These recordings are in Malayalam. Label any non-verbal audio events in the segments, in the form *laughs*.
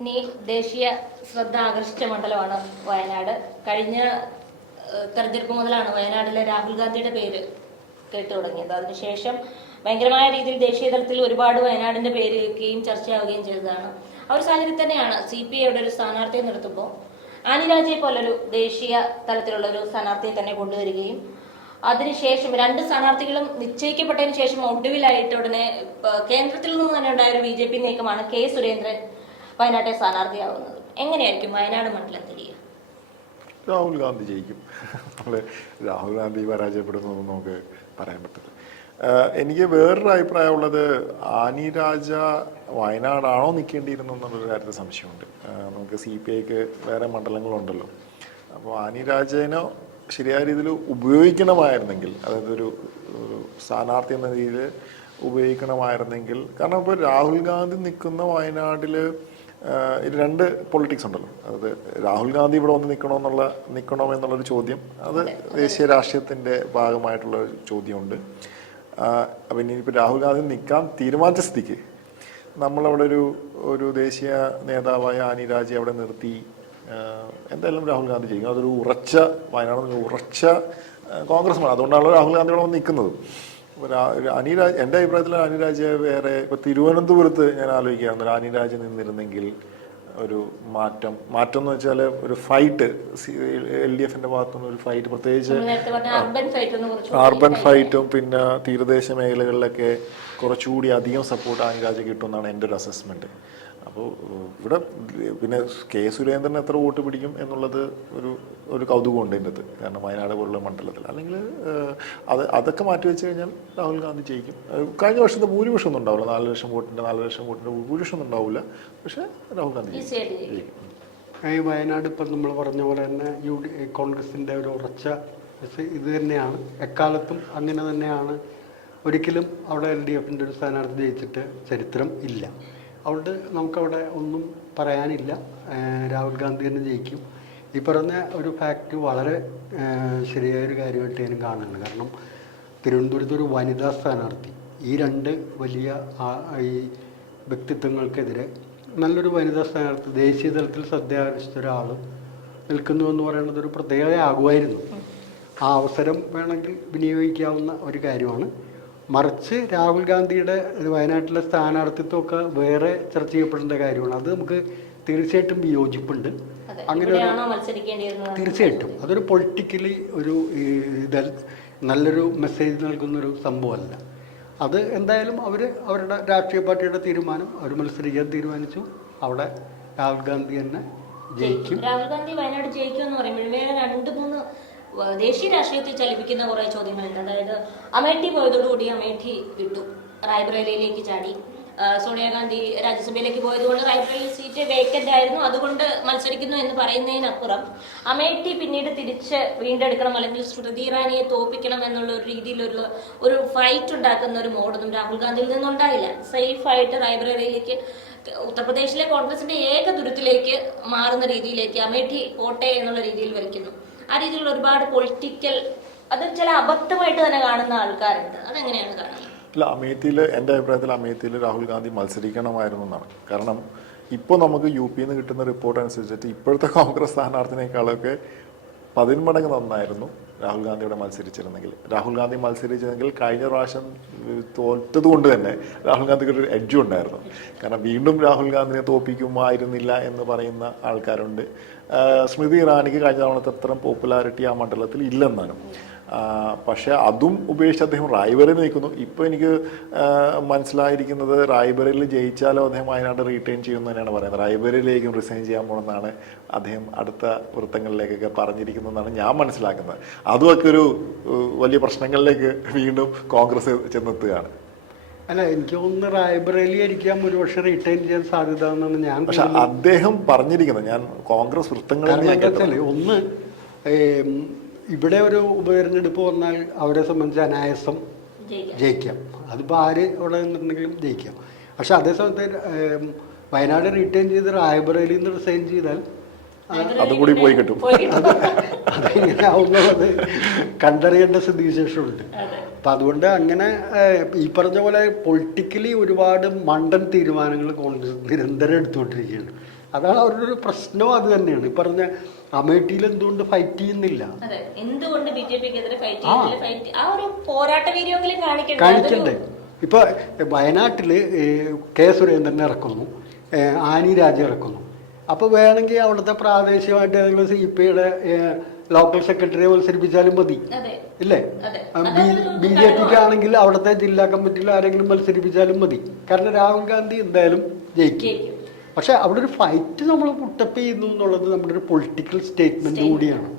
ഇനി ദേശീയ ശ്രദ്ധ ആകർഷിച്ച മണ്ഡലമാണ് വയനാട്. കഴിഞ്ഞ തെരഞ്ഞെടുപ്പ് മുതലാണ് വയനാടിലെ രാഹുൽ ഗാന്ധിയുടെ പേര് കേട്ടു തുടങ്ങിയത്. അതിനുശേഷം ഭയങ്കരമായ രീതിയിൽ ദേശീയ തലത്തിൽ ഒരുപാട് വയനാടിന്റെ പേര് കേൾക്കുകയും ചർച്ചയാവുകയും ചെയ്തതാണ്. ആ ഒരു സാഹചര്യത്തിൽ തന്നെയാണ് സി പി ഐയുടെ ഒരു സ്ഥാനാർത്ഥിയെ നിർത്തുമ്പോൾ ആനിരാജയെ പോലൊരു ദേശീയ തലത്തിലുള്ള ഒരു സ്ഥാനാർത്ഥിയെ തന്നെ കൊണ്ടുവരികയും അതിനുശേഷം രണ്ട് സ്ഥാനാർത്ഥികളും നിശ്ചയിക്കപ്പെട്ടതിന് ശേഷം ഒടുവിലായിട്ട് ഉടനെ കേന്ദ്രത്തിൽ നിന്ന് തന്നെ ഉണ്ടായ ഒരു ബി ജെ പി നീക്കമാണ് കെ സുരേന്ദ്രൻ വയനാട്ടെ സ്ഥാനാർത്ഥിയാവുന്നത് എങ്ങനെയായിരിക്കും വയനാട് മണ്ഡലം തിരിയുക രാഹുൽ ഗാന്ധി ജയിക്കും. നമ്മൾ രാഹുൽ ഗാന്ധി പരാജയപ്പെടുന്നതൊന്നും നമുക്ക് പറയാൻ പറ്റില്ല എനിക്ക് വേറൊരു അഭിപ്രായമുള്ളത് ആനി രാജ വയനാടാണോ നിൽക്കേണ്ടിയിരുന്നു എന്നുള്ളൊരു കാര്യത്തിൽ സംശയമുണ്ട്. നമുക്ക് സി പി ഐക്ക് വേറെ മണ്ഡലങ്ങളുണ്ടല്ലോ. അപ്പോൾ ആനി രാജേനോ ശരിയായ രീതിയിൽ ഉപയോഗിക്കണമായിരുന്നെങ്കിൽ അതായത് ഒരു സ്ഥാനാർത്ഥി എന്ന രീതിയിൽ ഉപയോഗിക്കണമായിരുന്നെങ്കിൽ കാരണം ഇപ്പോൾ രാഹുൽ ഗാന്ധി നിൽക്കുന്ന വയനാട്ടിൽ ഇത് രണ്ട് പൊളിറ്റിക്സ് ഉണ്ടല്ലോ. അതായത് രാഹുൽ ഗാന്ധി ഇവിടെ വന്ന് നിൽക്കണമെന്നുള്ള നിൽക്കണോ എന്നുള്ളൊരു ചോദ്യം. അത് ദേശീയ രാഷ്ട്രീയത്തിന്റെ ഭാഗമായിട്ടുള്ള ഒരു ചോദ്യമുണ്ട്. അപ്പം ഇനിയിപ്പോൾ രാഹുൽ ഗാന്ധി നിൽക്കാൻ തീരുമാനിച്ച സ്ഥിതിക്ക് നമ്മളവിടെ ഒരു ഒരു ദേശീയ നേതാവായ ആനി രാജി അവിടെ നിർത്തി. എന്തായാലും രാഹുൽ ഗാന്ധി ചെയ്യും. അതൊരു ഉറച്ച വയനാട് ഉറച്ച കോൺഗ്രസ് കോൺഗ്രസ്മാണ് അതുകൊണ്ടാണല്ലോ രാഹുൽ ഗാന്ധി ഇവിടെ വന്ന് നിൽക്കുന്നത് അനിരാജ് എന്റെ അഭിപ്രായത്തിൽ അനിരാജ് വേറെ ഇപ്പോൾ തിരുവനന്തപുരത്ത് ഞാൻ ആലോചിക്കുകയാണ് അനിരാജ് നിന്നിരുന്നെങ്കിൽ ഒരു മാറ്റം മാറ്റം എന്ന് വെച്ചാൽ ഒരു ഫൈറ്റ് എൽ ഡി എഫിന്റെ ഭാഗത്തുനിന്ന് ഒരു ഫൈറ്റ് പ്രത്യേകിച്ച് അർബൻ ഫൈറ്റ് പിന്നെ തീരദേശ മേഖലകളിലൊക്കെ കുറച്ചുകൂടി അധികം സപ്പോർട്ട് അനിരാജ് കിട്ടുമെന്നാണ് എന്റെ ഒരു അസസ്മെന്റ് അപ്പോൾ ഇവിടെ പിന്നെ കെ സുരേന്ദ്രൻ എത്ര വോട്ട് പിടിക്കും എന്നുള്ളത് ഒരു ഒരു കൗതുകമുണ്ട് എന്റെ അത് കാരണം വയനാട് പോലുള്ള മണ്ഡലത്തിൽ. അല്ലെങ്കിൽ അത് അതൊക്കെ മാറ്റി വെച്ച് കഴിഞ്ഞാൽ രാഹുൽ ഗാന്ധി ജയിക്കും. കഴിഞ്ഞ വർഷത്തെ ഭൂരിപക്ഷം ഒന്നും ഉണ്ടാവില്ല. നാല് ലക്ഷം വോട്ടിന്റെ നാല് ലക്ഷം വോട്ടിന്റെ ഭൂരിപക്ഷം ഒന്നും ഉണ്ടാവില്ല. പക്ഷേ രാഹുൽ ഗാന്ധി ജയിക്കും. ഈ വയനാട് ഇപ്പം നമ്മൾ പറഞ്ഞ പോലെ തന്നെ യു ഡി കോൺഗ്രസിന്റെ ഒരു ഉറച്ച ഇത് ഇത് തന്നെയാണ്. എക്കാലത്തും അങ്ങനെ തന്നെയാണ്. ഒരിക്കലും അവിടെ എൽ ഡി എഫിന്റെ ഒരു സ്ഥാനാർത്ഥി ജയിച്ചിട്ട് ചരിത്രം ഇല്ല. അതുകൊണ്ട് നമുക്കവിടെ ഒന്നും പറയാനില്ല. രാഹുൽ ഗാന്ധി തന്നെ ജയിക്കും. ഈ പറഞ്ഞ ഒരു ഫാക്റ്റ് വളരെ ശരിയായൊരു കാര്യമായിട്ട് ഞാൻ കാണുന്നുണ്ട്. കാരണം തിരുവനന്തപുരത്ത് ഒരു വനിതാ സ്ഥാനാർത്ഥി ഈ രണ്ട് വലിയ ഈ വ്യക്തിത്വങ്ങൾക്കെതിരെ നല്ലൊരു വനിതാ സ്ഥാനാർത്ഥി ദേശീയ തലത്തിൽ ശ്രദ്ധ ആകർഷിച്ച ഒരാൾ നിൽക്കുന്നു എന്ന് പറയുന്നത് ഒരു പ്രത്യേകത ആകുമായിരുന്നു. ആ അവസരം വേണമെങ്കിൽ വിനിയോഗിക്കാവുന്ന ഒരു കാര്യമാണ്. മറിച്ച് രാഹുൽ ഗാന്ധിയുടെ വയനാട്ടിലെ സ്ഥാനാർത്ഥിത്വമൊക്കെ വേറെ ചർച്ച ചെയ്യപ്പെടേണ്ട കാര്യമാണ്. അത് നമുക്ക് തീർച്ചയായിട്ടും വിയോജിപ്പുണ്ട്. അതെ. അങ്ങനെ തീർച്ചയായിട്ടും. അതൊരു പൊളിറ്റിക്കലി ഒരു ഇത് നല്ലൊരു മെസ്സേജ് നൽകുന്നൊരു സംഭവമല്ല. അത് എന്തായാലും അവർ അവരുടെ രാഷ്ട്രീയ പാർട്ടിയുടെ തീരുമാനം അവർ മത്സരിക്കാൻ തീരുമാനിച്ചു. അവിടെ രാഹുൽ ഗാന്ധി തന്നെ ജയിക്കും. രാഹുൽ ഗാന്ധി വയനാട് ജയിക്കും എന്ന് പറയുമ്പോൾ വേറെ രണ്ട് മൂന്ന് ദേശീയ രാഷ്ട്രീയത്തിൽ ചലിപ്പിക്കുന്ന കുറെ ചോദ്യങ്ങളുണ്ട്. അതായത് അമേഠി പോയതോടുകൂടി അമേഠി വിട്ടു. റായ്ബറേലിയിലേക്ക് ചാടി. സോണിയാഗാന്ധി രാജ്യസഭയിലേക്ക് പോയതുകൊണ്ട് റായ്ബറേലി സീറ്റ് വേക്കന്റ് ആയിരുന്നു. അതുകൊണ്ട് മത്സരിക്കുന്നു എന്ന് പറയുന്നതിനപ്പുറം അമേഠി പിന്നീട് തിരിച്ച് വീണ്ടെടുക്കണം അല്ലെങ്കിൽ സ്മൃതി ഇറാനിയെ തോപ്പിക്കണം എന്നുള്ള ഒരു രീതിയിലൊരു ഒരു ഫൈറ്റ് ഉണ്ടാക്കുന്ന ഒരു മോഡൊന്നും രാഹുൽ ഗാന്ധിയിൽ നിന്നുണ്ടായില്ല. സേഫായിട്ട് റായ്ബറേലിയിലേക്ക് ഉത്തർപ്രദേശിലെ കോൺഗ്രസിന്റെ ഏക ദുരിതത്തിലേക്ക് മാറുന്ന രീതിയിലേക്ക് അമേഠി പോട്ടെ എന്നുള്ള രീതിയിൽ വലിക്കുന്നു ആ രീതിയിലുള്ള ഒരുപാട് പൊളിറ്റിക്കൽ അത് ചില അബദ്ധമായിട്ട് തന്നെ കാണുന്ന ആൾക്കാരുണ്ട്. അതെങ്ങനെയാണ് കാണുന്നത്? അല്ല അമേത്തിയിൽ എന്റെ അഭിപ്രായത്തിൽ അമേത്തിയിൽ രാഹുൽ ഗാന്ധി മത്സരിക്കണമായിരുന്നു എന്നാണ്. കാരണം ഇപ്പോൾ നമുക്ക് യു പിയിൽ നിന്ന് കിട്ടുന്ന റിപ്പോർട്ട് അനുസരിച്ചിട്ട് ഇപ്പോഴത്തെ *laughs* കോൺഗ്രസ് സ്ഥാനാർത്ഥിനേക്കാളൊക്കെ പതിന്മടങ്ങ് നന്നായിരുന്നു രാഹുൽ ഗാന്ധി ഇവിടെ മത്സരിച്ചിരുന്നെങ്കിൽ. രാഹുൽ ഗാന്ധി മത്സരിച്ചതെങ്കിൽ കഴിഞ്ഞ പ്രാവശ്യം തോറ്റത് കൊണ്ട് തന്നെ രാഹുൽ ഗാന്ധിക്ക് ഒരു എഡ്ജ് ഉണ്ടായിരുന്നു. കാരണം വീണ്ടും രാഹുൽ ഗാന്ധിനെ തോപ്പിക്കുമായിരുന്നില്ല എന്ന് പറയുന്ന ആൾക്കാരുണ്ട്. സ്മൃതി ഇറാനിക്ക് കഴിഞ്ഞ തവണത്തെ അത്രയും പോപ്പുലാരിറ്റി ആ മണ്ഡലത്തിൽ ഇല്ലെന്നാണ്. പക്ഷേ അതും ഉപേക്ഷിച്ച് അദ്ദേഹം റായ്ബറയിൽ നിൽക്കുന്നു. ഇപ്പോൾ എനിക്ക് മനസ്സിലായിരിക്കുന്നത് റായ്ബറയിൽ ജയിച്ചാലോ അദ്ദേഹം വയനാട് റീറ്റെയിൻ ചെയ്യുമെന്ന് തന്നെയാണ് പറയുന്നത്. റായ്ബറയിലേക്കും റിസൈൻ ചെയ്യാൻ പോകണമെന്നാണ് അദ്ദേഹം അടുത്ത വൃത്തങ്ങളിലേക്കൊക്കെ പറഞ്ഞിരിക്കുന്നതെന്നാണ് ഞാൻ മനസ്സിലാക്കുന്നത്. അതുമൊക്കെ ഒരു വലിയ പ്രശ്നങ്ങളിലേക്ക് വീണ്ടും കോൺഗ്രസ് ചെന്നെത്തുകയാണ്. അല്ല എനിക്ക് തോന്നുന്നു റായ്ബറേലി ആയിരിക്കാം ഒരുപക്ഷെ റിട്ടേൺ ചെയ്യാൻ സാധ്യത എന്നാണ് ഞാൻ പക്ഷെ അദ്ദേഹം പറഞ്ഞിരിക്കുന്നത് ഞാൻ കോൺഗ്രസ് വൃത്തങ്ങളിൽ ഒന്ന് ഇവിടെ ഒരു ഉപതെരഞ്ഞെടുപ്പ് വന്നാൽ അവരെ സംബന്ധിച്ച് അനായാസം ജയിക്കാം. അതിപ്പോൾ ആര് അവിടെ നിന്നുണ്ടെങ്കിലും ജയിക്കാം. പക്ഷെ അതേസമയത്ത് വയനാട് റിട്ടേൺ ചെയ്ത് റായ്ബറേലിയിൽ നിന്ന് റിസൈൻ ചെയ്താൽ അതുകൂടി പോയി കിട്ടും. *laughs* അതെങ്ങനെ ആവുന്നത് കണ്ടറിയേണ്ട സ്ഥിതിവിശേഷമുണ്ട്. അതെ. അപ്പം അതുകൊണ്ട് അങ്ങനെ ഈ പറഞ്ഞ പോലെ പൊളിറ്റിക്കലി ഒരുപാട് മണ്ടൻ തീരുമാനങ്ങൾ കോൺഗ്രസ് നിരന്തരം എടുത്തുകൊണ്ടിരിക്കുകയാണ്. അതാണ് അവരുടെ ഒരു പ്രശ്നവും അത് തന്നെയാണ്. ഈ പറഞ്ഞ അമേഠിയിൽ എന്തുകൊണ്ട് ഫൈറ്റ് ചെയ്യുന്നില്ല? അതെ എന്തുകൊണ്ട് ബി ജെ പിക്കെതിരെ ഫൈറ്റ് ചെയ്യുന്നില്ല? ഫൈറ്റ് ആ ഒരു പോരാട്ട വീഡിയോങ്കിലും കാണിക്കണ്ടേ? കാണിക്കണ്ടേ. ഇപ്പൊ വയനാട്ടിൽ കെ സുരേന്ദ്രനെ ഇറക്കുന്നു. ആനി രാജ ഇറക്കുന്നു. അപ്പൊ വേണമെങ്കിൽ അവിടുത്തെ പ്രാദേശികമായിട്ട് ഏതെങ്കിലും സി പി ഐയുടെ ലോക്കൽ സെക്രട്ടറിയെ മത്സരിപ്പിച്ചാലും മതി. ഇല്ലേ? ബി ജെ പിക്ക് ആണെങ്കിൽ അവിടുത്തെ ജില്ലാ കമ്മിറ്റിയിൽ ആരെങ്കിലും മത്സരിപ്പിച്ചാലും മതി. കാരണം രാഹുൽ ഗാന്ധി എന്തായാലും ജയിക്കും. പക്ഷെ അവിടെ ഒരു ഫൈറ്റ് നമ്മൾ പുട്ടപ്പ് ചെയ്യുന്നു എന്നുള്ളത് നമ്മുടെ ഒരു പൊളിറ്റിക്കൽ സ്റ്റേറ്റ്മെന്റ് കൂടിയാണ്.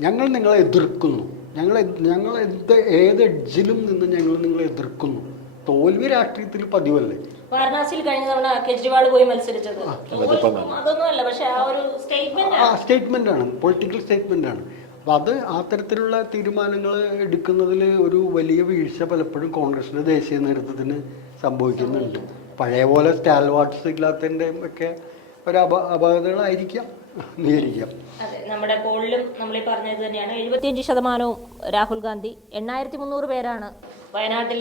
ഞങ്ങൾ നിങ്ങളെ എതിർക്കുന്നു. ഞങ്ങൾ ഞങ്ങൾ എന്ത് ഏത് എഡ്ജിലും നിന്ന് ഞങ്ങൾ നിങ്ങളെ എതിർക്കുന്നു. തോൽവി രാഷ്ട്രീയത്തിൽ പതിവല്ലേ? വാരണാസിയിൽ കഴിഞ്ഞ തവണ കെജ്രിവാൾ പോയി മത്സരിച്ചത്. അതൊന്നുമല്ല പക്ഷെ ആ ഒരു സ്റ്റേറ്റ്മെന്റ് ആ സ്റ്റേറ്റ്മെന്റ് ആണ്. പൊളിറ്റിക്കൽ സ്റ്റേറ്റ്മെന്റ് ആണ്. അപ്പൊ അത് ആ തരത്തിലുള്ള തീരുമാനങ്ങൾ എടുക്കുന്നതിൽ ഒരു വലിയ വീഴ്ച പലപ്പോഴും കോൺഗ്രസിന്റെ ദേശീയ നേതൃത്വത്തിന് സംഭവിക്കുന്നുണ്ട്. പഴയ പോലെ സ്റ്റാൽവാട്ട്സ് ഇല്ലാത്തതിന്റെ ഒക്കെ ഒരു അപ അപകടങ്ങളായിരിക്കാം നമ്മുടെ പോളിലും നമ്മൾ ഈ പറഞ്ഞത് തന്നെയാണ്. എഴുപത്തിയഞ്ച് ശതമാനവും രാഹുൽ ഗാന്ധി എണ്ണായിരത്തി മുന്നൂറ് പേരാണ് വയനാട്ടിൽ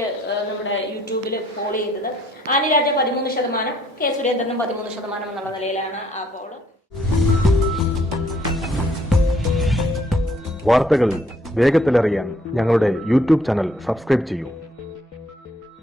നമ്മുടെ യൂട്യൂബിൽ പോൾ ചെയ്തത്. ആനി രാജ പതിമൂന്ന് ശതമാനം കെ സുരേന്ദ്രനും പതിമൂന്ന് ശതമാനം എന്നുള്ള നിലയിലാണ് ആ പോൾ വാർത്തകൾ വേഗത്തിലറിയാൻ ഞങ്ങളുടെ യൂട്യൂബ് ചാനൽ സബ്സ്ക്രൈബ് ചെയ്യൂ.